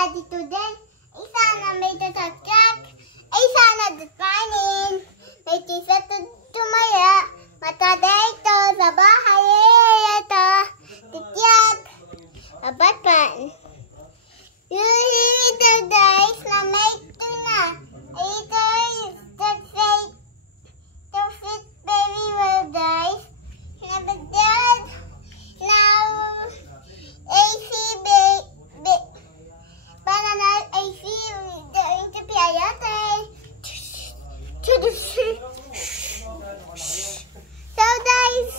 daddy today. Isa na may tatagkat. Isa na datanin. May tisa tumaya. Mata dito sa bahay. Ito. Tikyag. Abatan. Yuri the dice na may tuna. Ito is the fate. To fit very well dice. Nabagdad. Now AC banana AC the interpiayate. So guys,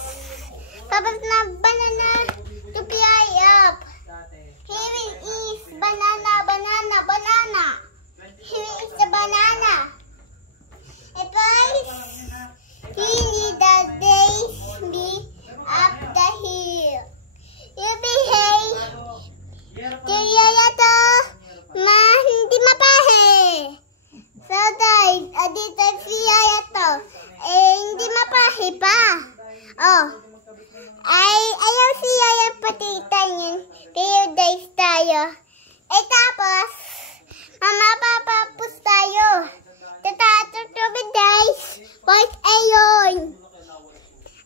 tapos na banana to piay up. Here is banana. Here is the banana. It was really the days be up the hill. You behave. Kaya to hindi mapahe. So guys, dito siya ito. Hindi mapahe pa. Oh. Ayaw siya yung patitan yun. Pero guys tayo. Tapos, mapapapos tayo. Tatatutubid guys. What ayon?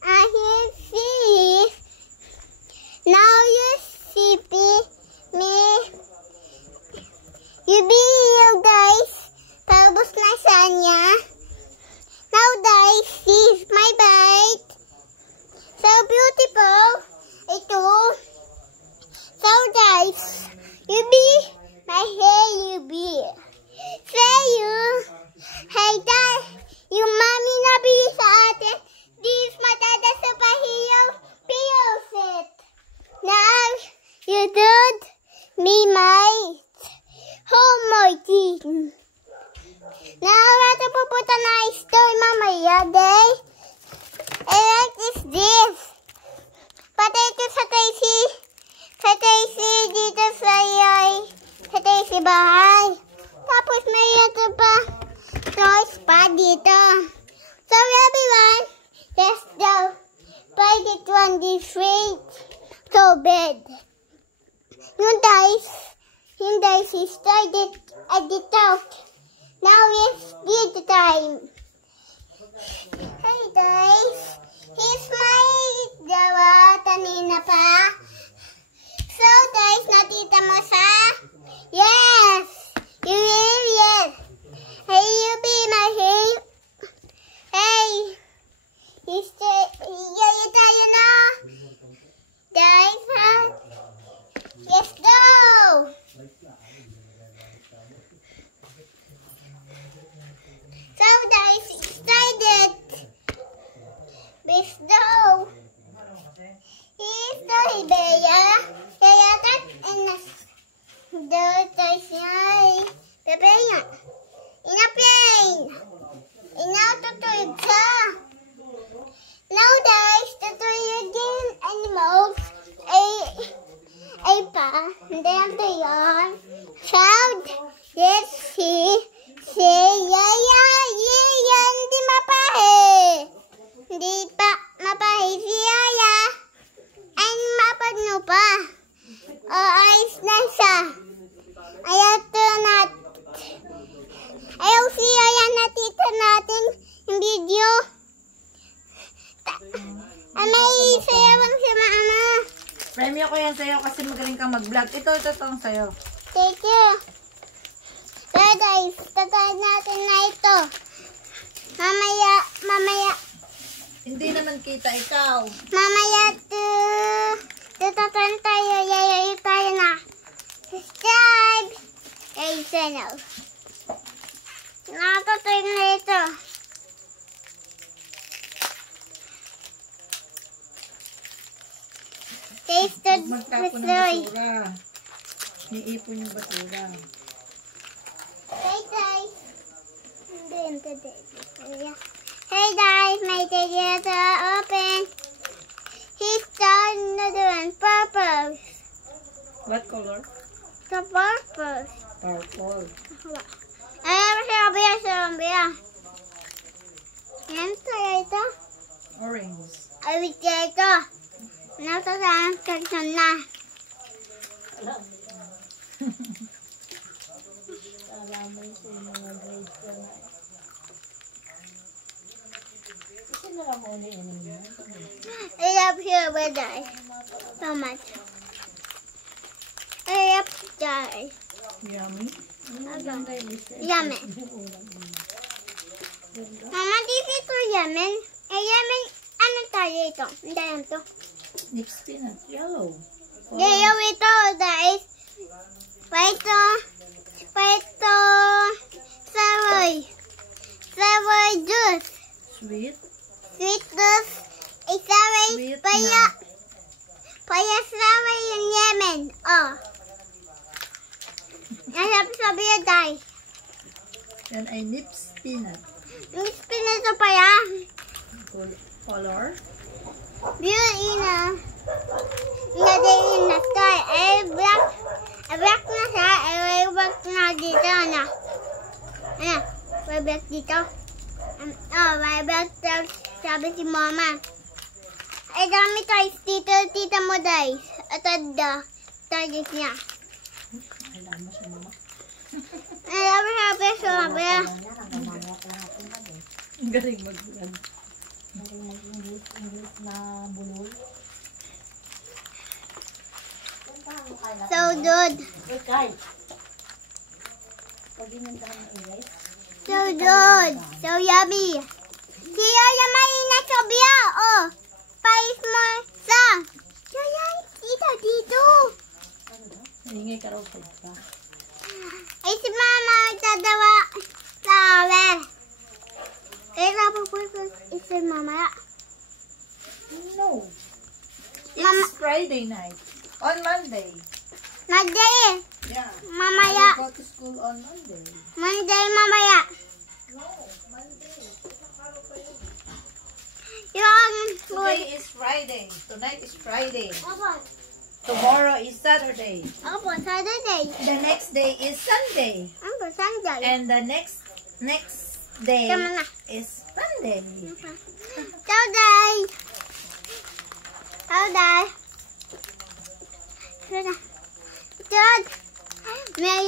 Here see. Now you see me. You be here guys. Talbos na siya niya. Now guys, see my bite. So beautiful. Ito. So guys, you be my hair you be. Say you. Hey dad, yung mommy na bili sa atin. This matada sa pahiyaw. Set. Now you did me my homework. Now ito pupunta na store mamaya day. What is this? Potato sa Tracy. Sa Tracy dito sa Tracy bahay. Tapos may ito pa. Toys pa dito. So everyone, let's go. Buy it on the street. So bad. Yung dice is started at the top. Now it's the time. Hey guys, here's my gawa kanina pa. So guys, nakita mo sa? Yes! You will, yes! Hey, you be my hey! Hey! Yaya tayo na! Guys, ha? Let's go! So guys, started! Let's go! Here's the hibeya. Kaya that and the tayo hibeya. Inaplain. Inaututuig ka. Now guys, tutuig yung animals ay pa. Hindi ang tayon. Sound. Let's see. Yaya. Hindi mapahe. Hindi pa mapahe si Yaya. Ay mapagno pa. O ayos na siya. Ayaw si Yaya natita natin yung video. May sayawang si Mama. Premyo ko yan sa'yo kasi magaling kang mag-vlog. Ito ang sa'yo. Thank you. So guys, tatayin natin na ito. Mamaya. Hindi naman kita ikaw. Mamaya tatayin tayo. Yayayo tayo na. Subscribe. Hey, channel. Nakatatayin na ito. Tasted Magtapon ng basura. Iipon yung basura. Hey guys. Hey guys, my tickets are open. He's done another one. Purple. What color? The purple. Purple. Sabi. Yan kaya ito. Orange. Ay, kaya ito. Nasa saan? Kagsan na. malaman sa mga grades ko na. Kasi nalang mo ulit yun yun. I love you, brother. So much. I love you. Yummy. Yamen. Mama, this is to yamen. Yamen, ano tayo ito? Hindi lang to. Mixed peanut. Yellow. Yayaw ito, guys. Paito, sour juice. Sweet. Sweet juice. Sour, Sweet paya sour yung yamen. Oh. Nasabi yun, guys. And I nips peanut. Miss pinito pa yan. Color. Beauty na. Nadayin na sky. Black na siya. Black na dito na. Ano? May black dito. May black daw. Sabi si mama. Ay, dami guys. Tita mo guys. At target niya. Alam mo siya mama. Sabi. Ang galing mag-vlog. English na bulol. So good. Okay. Pag ganyan ka ng English. So good. So yummy. Siya yaman na sobya. Oh. Pais mo sa. Yan. Dito. Hingay ka raw pa. Ay si mama tadawa. Flower. Kaya po isi mama. No. It's Mama- Friday night. On Monday. Monday. Yeah. Mamaya. I will go to school on Monday. Monday mamaya. No, Monday. Yung Today is Friday. Tonight is Friday. Opo. Tomorrow is Saturday. Opo, Saturday. The next day is Sunday. Opo, Sunday. And the next day Tama na. is Monday. Saturday. Dad, may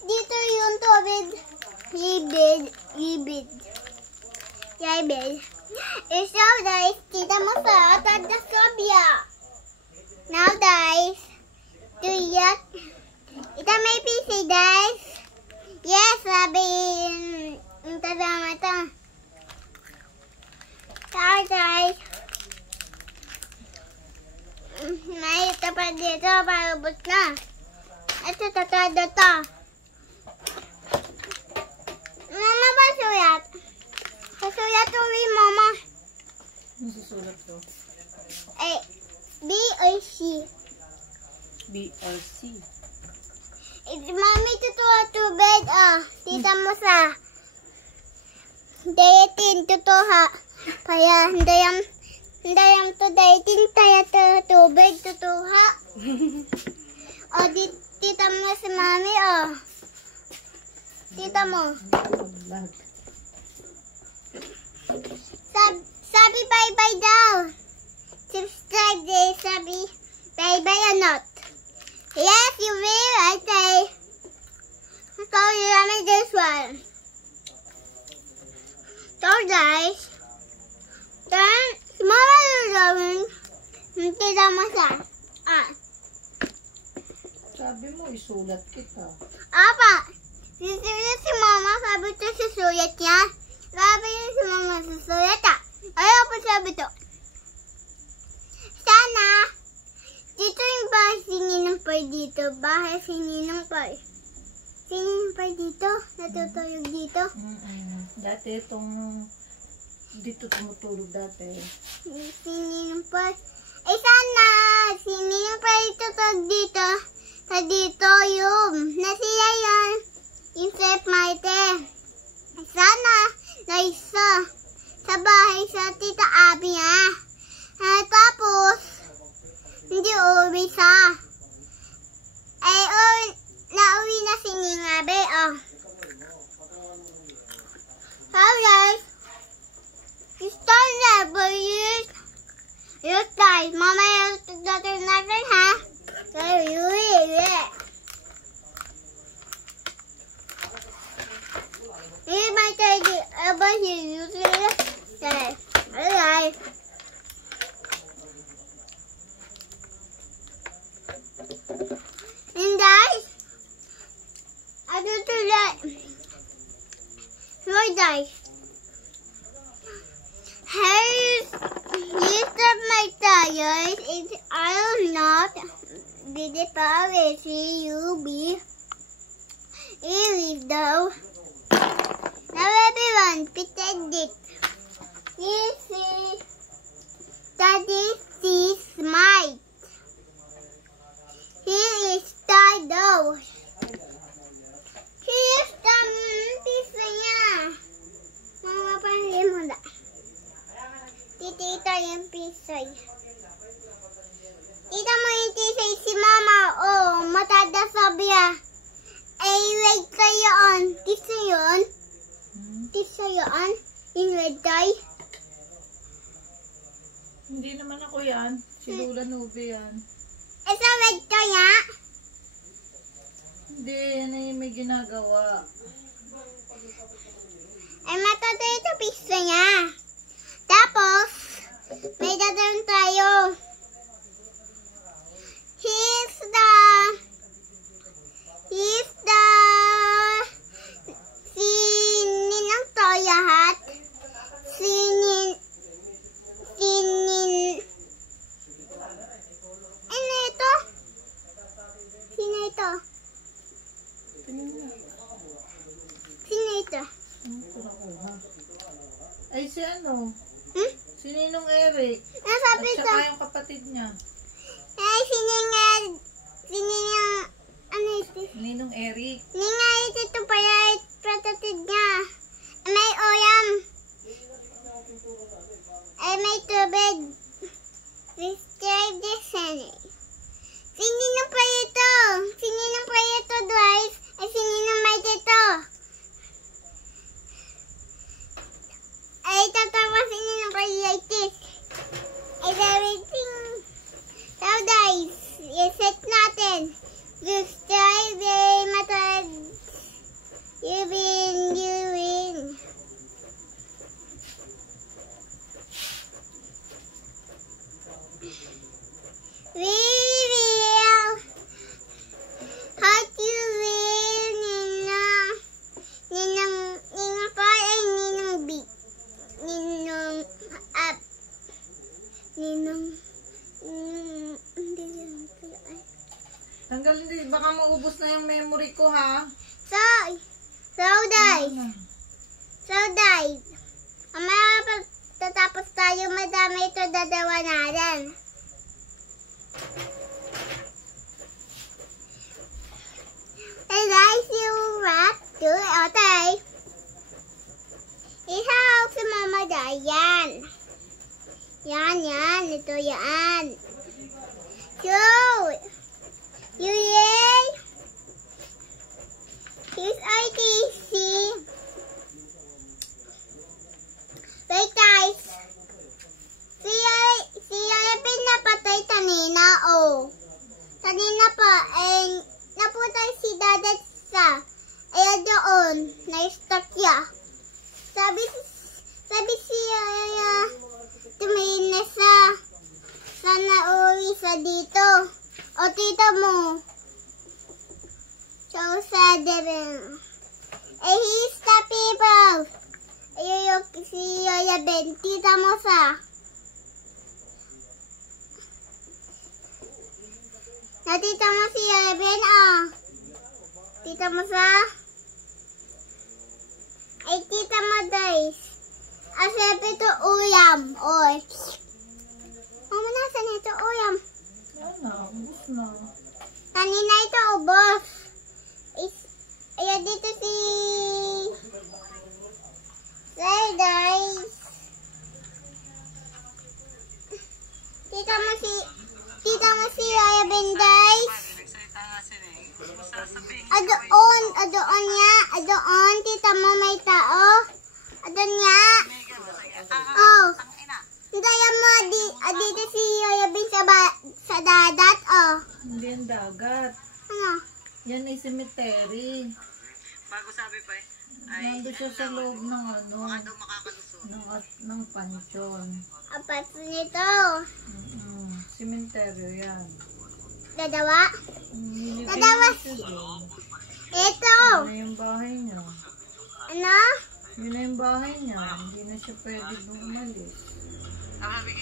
dito yung tubig. Ibid. So guys, kita mo sa Tadasobia. Now guys, ito may PC guys. Yes, sabi yung tadama ito. Ciao guys. May ito pa dito, parubot na. Ito, tatado to. Mama ba suyat? Pasulat to rin, mama. Ano susulat to? B or C? B or C. Mami, tutuwa tubig. Tita mo sa dayatin, tutuha. Kaya, Hindayam to dayatin, kaya tubig, tutuha. Tita mo si mami, Tita mo. Sabi bye-bye daw. Subscribe day, sabi bye-bye or not. Yes, you will, I say. So, you want me this one. So, guys. Then, mama is going. Tita mo sa. Sabi mo, isulat kita. Apa. Si mama, sabi to susulat niya. Sabi niya si mama susulat Ayaw pa sabi to. Sana, dito yung bahay si Ninong Pai dito. Bahay si Ninong Pai. Si Ninong Pai dito. Natutulog dito. Dati dito tumutulog dati. Si Ninong Pai. Sana, si Ninong Pai tutulog dito. Sa dito yung nasiya yan. Yung Chef Maite. Sana, na isa. Sa bahay sa Tita Abby tapos, hindi uuwi sa. Nauwi na si Ningabe, So guys, start na for you guys. Mamaya natin ha. So, guys. Here's my tires. It's I'm not beautiful. It's you be. It though. Now everyone, pretend it. This is Daddy sees smite. Here is Tado. Here's the pizza niya. Mama, pahili mo na. Titita yung pisay. Tita mo yung tisay si Mama. Oh, matada sabi ah. Ay, wait kayo on. Tisa yun? Tisa yun? Yung red tie? Hindi naman ako yan. Si Lola Nube yan. Ito red tie ha? Hindi, yan ay may ginagawa. Ay, matada ito pizza niya. Tapos, may dadalhin tayo. Here's the Ninang Toyahat. Ano ito? Sino ito? Sino ito? Ay, si ano? Hmm? Si Ninong Eric. Nasabi At ito. saka yung kapatid niya. Ay, ano ito? Ninong Eric. Ningay ito pala patatid niya. May oyam. Ay, may tubig. Describe the scene. Sininong pa ito? Sininong pa ito, guys? Ay, sininong may dito? Ay, tatawa sininong pa ito. Ay, everything. So, guys, i-set natin. Describe the method. You win. We will how to win ninang pa ay ninang big. Ninang up. Ninang Tanggalin din. Baka maubos na yung memory ko, ha? So guys, mamaya pagtatapos tayo, madami ito dadawa natin. Hey guys, you wrap to okay. Ihawak si Mama Dayan. Yan, ito yan. So, you yay. Here's RTC. Wait guys. Siya pinapatay kanina, oh. Kanina pa, naputay si Dadat sa, doon, na-stuck siya. Sabi siya, tumingin na sana uwi sa dito. O, tita mo. So sad din. He's the people. Ayun si Yoya Ben. Tita mo sa. Natita mo si Yoya Ben, oh. Tita mo sa. Ay, tita mo, guys. Asep ito uyam. Oy. Mama, nasan ito uyam? Ano? Ubus na. Kanina ito ubos. Ayan dito si... Say guys. Tita mo si Raya Ben, guys. Adoon niya. Adoon. Tita mo may tao. Adoon niya. Oh. Kaya mo, dito si Raya Ben sa dadat, oh. Hindi yan dagat. Ano? Yan ay cemetery. Bago sabi pa ay Nandun siya sa loob ng ano, ng pansyon. Apat nito. Cemetery yan. Dadawa. Nilibing Dadawa. siya doon. Ito. Ano yung bahay niya? Ano? Yun na yung bahay niya. Hindi na siya pwede umalis. Sabi,